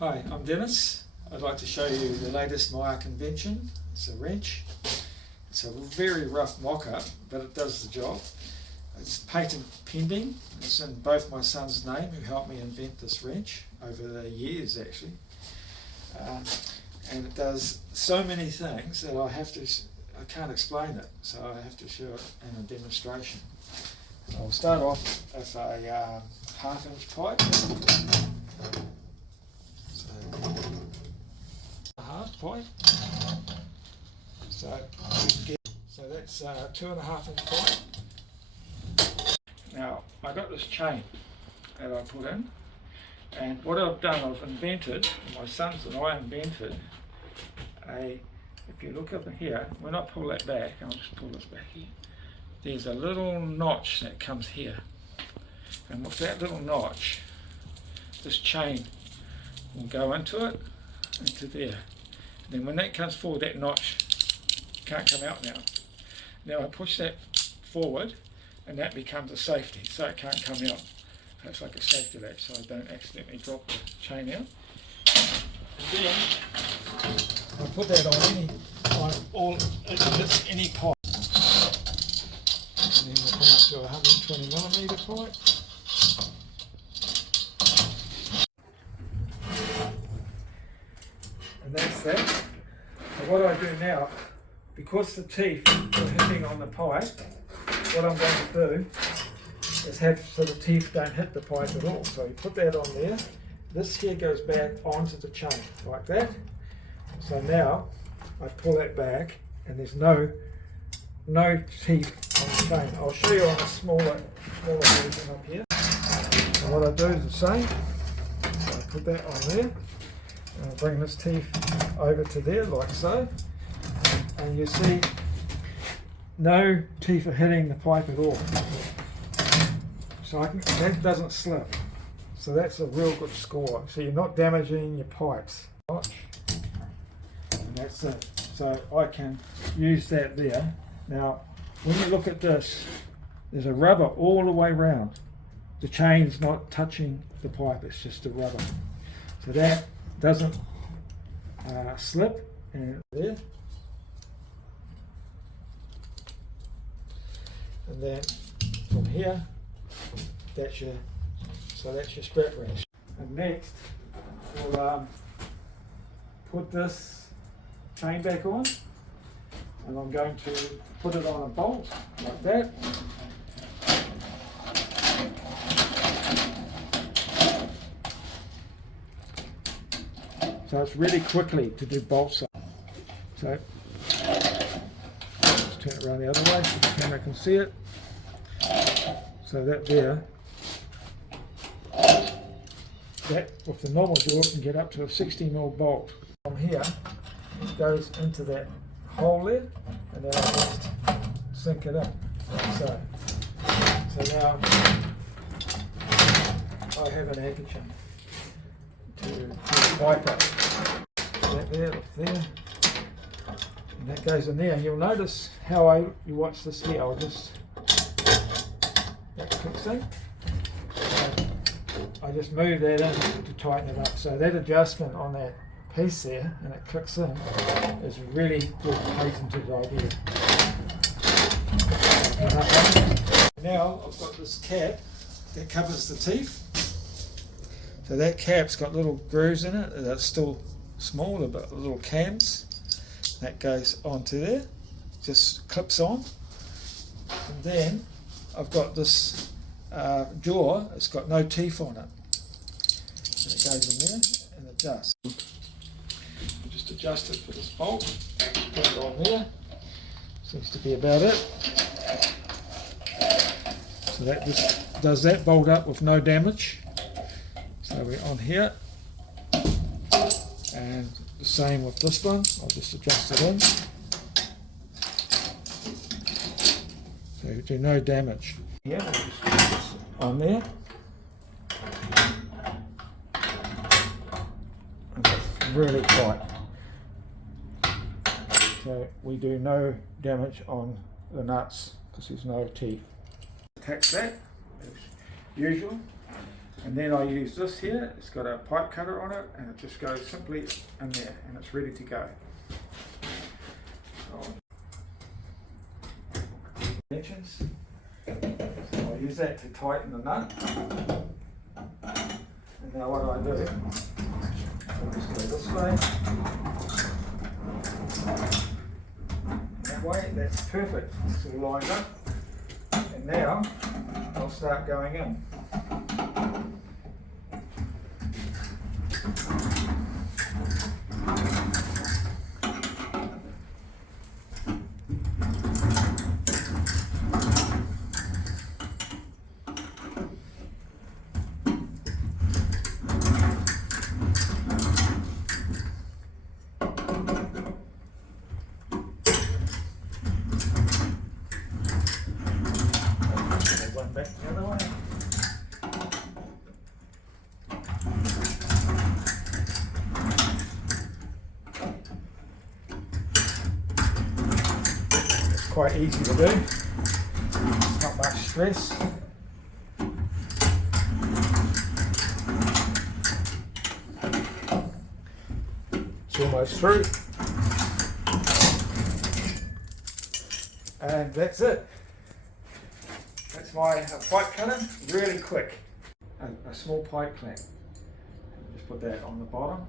Hi, I'm Dennis. I'd like to show you the latest Myark invention. It's a wrench. It's a very rough mock-up, but it does the job. It's patent pending. It's in both my son's name, who helped me invent this wrench over the years actually. And it does so many things that I can't explain it, so I have to show it in a demonstration. I'll start off with a half-inch pipe. Half pipe. So that's 2.5 inch pipe. Now I got this chain that I put in, and what I've done, I've invented, my sons and I invented if you look up here, when I pull that back, I'll just pull this back here, there's a little notch that comes here, and with that little notch, this chain will go into it, into there. And then when that comes forward, that notch can't come out now. Now I push that forward and that becomes a safety, so it can't come out. So it's like a safety latch, so I don't accidentally drop the chain out. And then I put that on any pipe. And then we'll come up to a 120mm pipe. And that's that. So what I do now, because the teeth are hitting on the pipe, what I'm going to do is have so the teeth don't hit the pipe at all. So you put that on there. This here goes back onto the chain like that. So now I pull that back and there's no teeth on the chain. I'll show you on a smaller version up here. And what I do is the same. So I put that on there. And I'll bring this teeth over to there like so, and you see no teeth are hitting the pipe at all, so that doesn't slip, so that's a real good score. So you're not damaging your pipes, and that's it. So I can use that there. Now when you look at this, there's a rubber all the way around. The chain's not touching the pipe, it's just a rubber, so that doesn't slip, and there, and then from here, that's your strap wrench. And next we'll put this chain back on, and I'm going to put it on a bolt like that. So it's really quickly to do bolts. So let's turn it around the other way so the camera can see it. So that there, that with the normal jaw can get up to a 60mm bolt. From here, it goes into that hole there, and then I just sink it in, like so. So now I have an handkerchief to wipe up. That there, and that goes in there. And you'll notice how you watch this here. That clicks in. I just move that in to tighten it up. So that adjustment on that piece there, and it clicks in, is really good patented idea. Now I've got this cap that covers the teeth. So that cap's got little grooves in it that are still small, but little cams. That goes onto there, just clips on. And then I've got this jaw, it's got no teeth on it. So it goes in there and adjusts. Just adjust it for this bolt, put it on there. Seems to be about it. So that just does that bolt up with no damage. So we're on here, and the same with this one. I'll just adjust it in, so you do no damage. Yeah, I'll just put this on there, and it's really tight, so we do no damage on the nuts because there's no teeth. Attach that as usual. And then I use this here, it's got a pipe cutter on it, and it just goes simply in there, and it's ready to go. Dimensions. So I use that to tighten the nut. And now what I do, I just go this way. That way, that's perfect. It's all lined up. And now I'll start going in. Back the other way. It's quite easy to do. It's not much stress. It's almost through. And that's it. That's my pipe cutter, really quick. A small pipe clamp. Just put that on the bottom,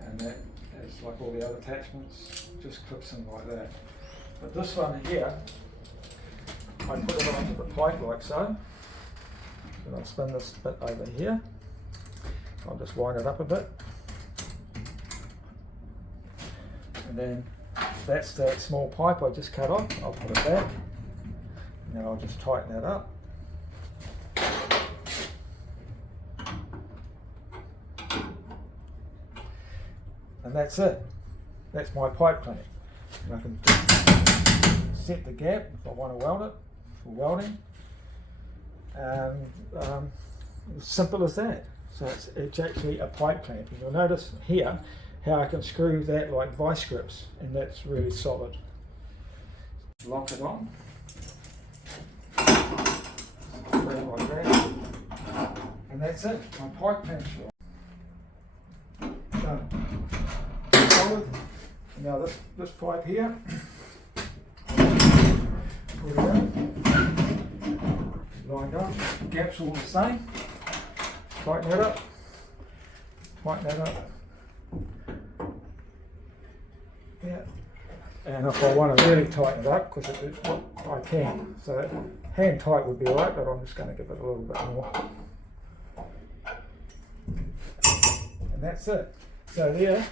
and that is like all the other attachments, just clips in like that. But this one here, I put it onto the pipe like so. And I'll spin this bit over here. I'll just wind it up a bit. And then that's that small pipe I just cut off. I'll put it back. Now I'll just tighten that up. And that's it. That's my pipe clamp. And I can set the gap if I want to weld it for welding. And as simple as that. So it's actually a pipe clamp. And you'll notice here how I can screw that like vice grips, and that's really solid. Lock it on. Like that. And that's it, my pipe clamp done. Solid. Now this pipe here, put it in, lined up, gaps all the same, tighten that up, yeah. And if I want to really tighten it up, because I can, so hand tight would be alright, but I'm just going to give it a little bit more. And that's it. So there,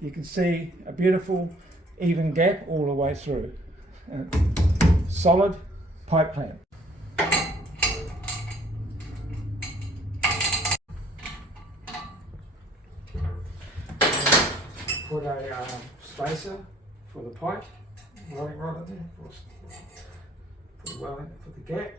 you can see a beautiful even gap all the way through. Solid pipe clamp. Put a spacer for the pipe, welding rod in there, for the welding, for the gap.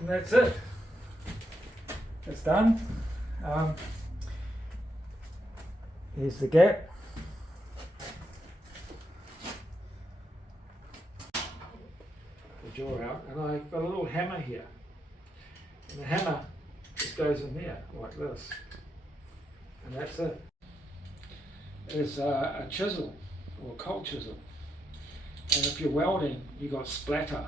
And that's it. It's done. Here's the gap. The jaw out, and I've got a little hammer here. And the hammer just goes in there like this. And that's it. There's a chisel or a cold chisel. And if you're welding, you've got splatter.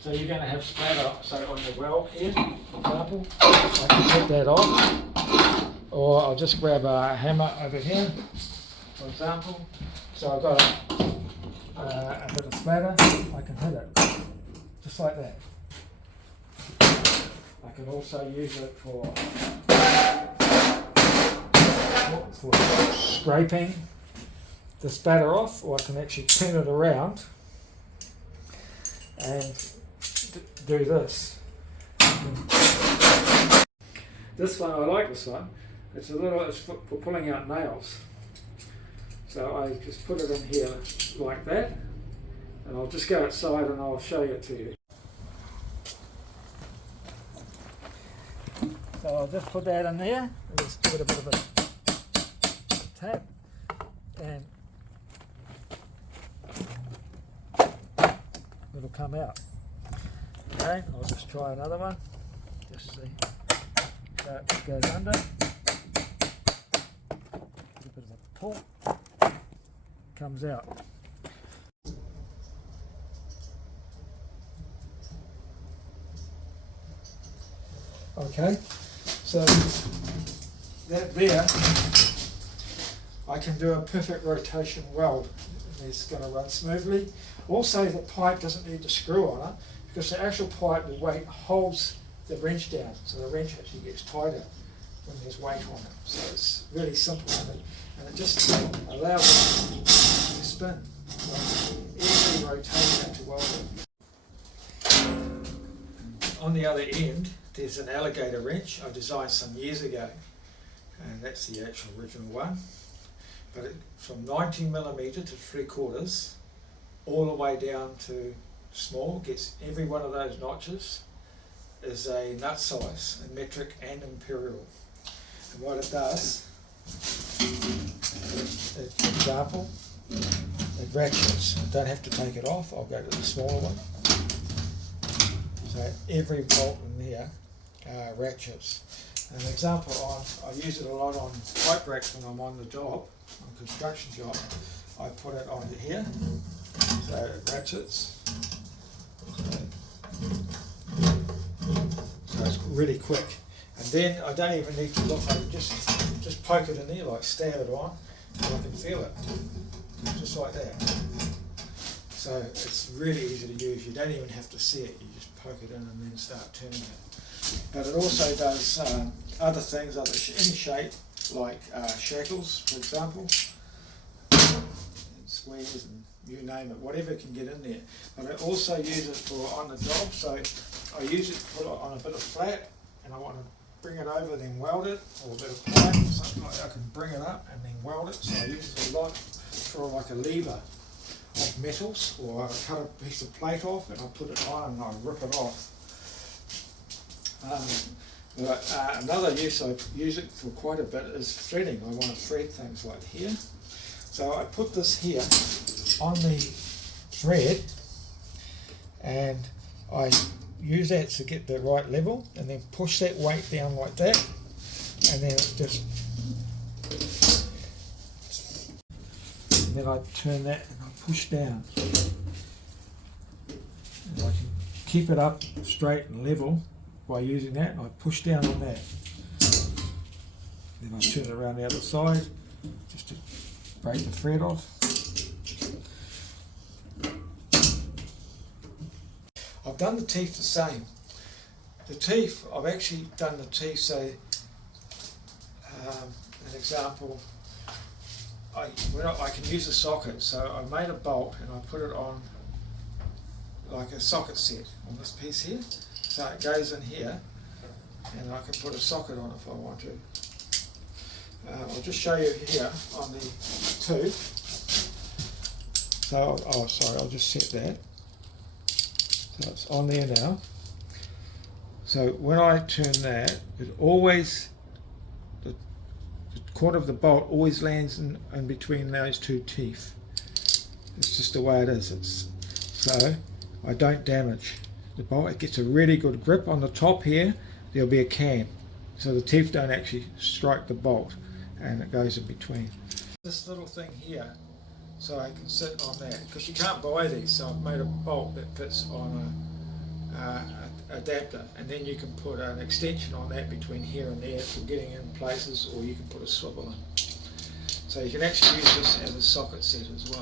So you're going to have splatter, so on your weld head, for example, I can take that off, or I'll just grab a hammer over here, for example. So I've got a bit of splatter, I can hit it, just like that. I can also use it for scraping the splatter off, or I can actually turn it around and do this. This one, I like this one. It's for pulling out nails. So I just put it in here like that, And I'll just go outside and I'll show it to you. So I'll just put that in there and just give it a bit of a tap, and it'll come out. Okay, I'll just try another one, just see. So it goes under, give a bit of a pull, comes out. Okay, so that there, I can do a perfect rotation weld. It's going to run smoothly. Also, the pipe doesn't need to screw on it because the actual pipe, the weight holds the wrench down, so the wrench actually gets tighter when there's weight on it. So it's really simple, and it just allows it to spin. So easily rotate it to weld it. On the other end, there's an alligator wrench I designed some years ago, and that's the actual original one. But from 19mm to 3/4, all the way down to small, gets every one of those notches is a nut size, in metric and imperial. And what it does, for example, it ratchets. I don't have to take it off. I'll go to the smaller one. So every bolt in there ratchets. An example, I use it a lot on pipe racks when I'm on the job, on construction job. I put it on here, so it ratchets. So it's really quick. And then I don't even need to look, I can just poke it in there, like stab it on, and I can feel it, just like that. So it's really easy to use. You don't even have to see it, you just poke it in and then start turning it. But it also does other things, any shape, like shackles, for example, and squares, and you name it, whatever can get in there. But I also use it for on the job, so I use it to put it on a bit of flat, and I want to bring it over, then weld it, or a bit of pipe or something like that. I can bring it up and then weld it, so I use it a lot for like a lever of metals, or I cut a piece of plate off and I put it on and I rip it off. Another use I use it for quite a bit is threading. I want to thread things like here. So I put this here on the thread and I use that to get the right level, and then push that weight down like that, and then it just, and then I turn that and I push down, and I can keep it up straight and level by using that, and I push down on that. Then I turn it around the other side just to break the thread off. I've done the teeth the same. The teeth, I've actually done the teeth, so an example, I can use a socket, so I made a bolt and I put it on like a socket set on this piece here. So it goes in here, and I can put a socket on if I want to. I'll just show you here on the tooth. So, I'll just set that. So it's on there now. So when I turn that, it always, the corner of the bolt always lands in between those two teeth. It's just the way it is. So I don't damage the bolt. It gets a really good grip on the top here. There'll be a cam, so the teeth don't actually strike the bolt, and it goes in between. This little thing here, so I can sit on that, because you can't buy these, so I've made a bolt that fits on a adapter, and then you can put an extension on that between here and there for getting in places, or you can put a swivel in. So you can actually use this as a socket set as well.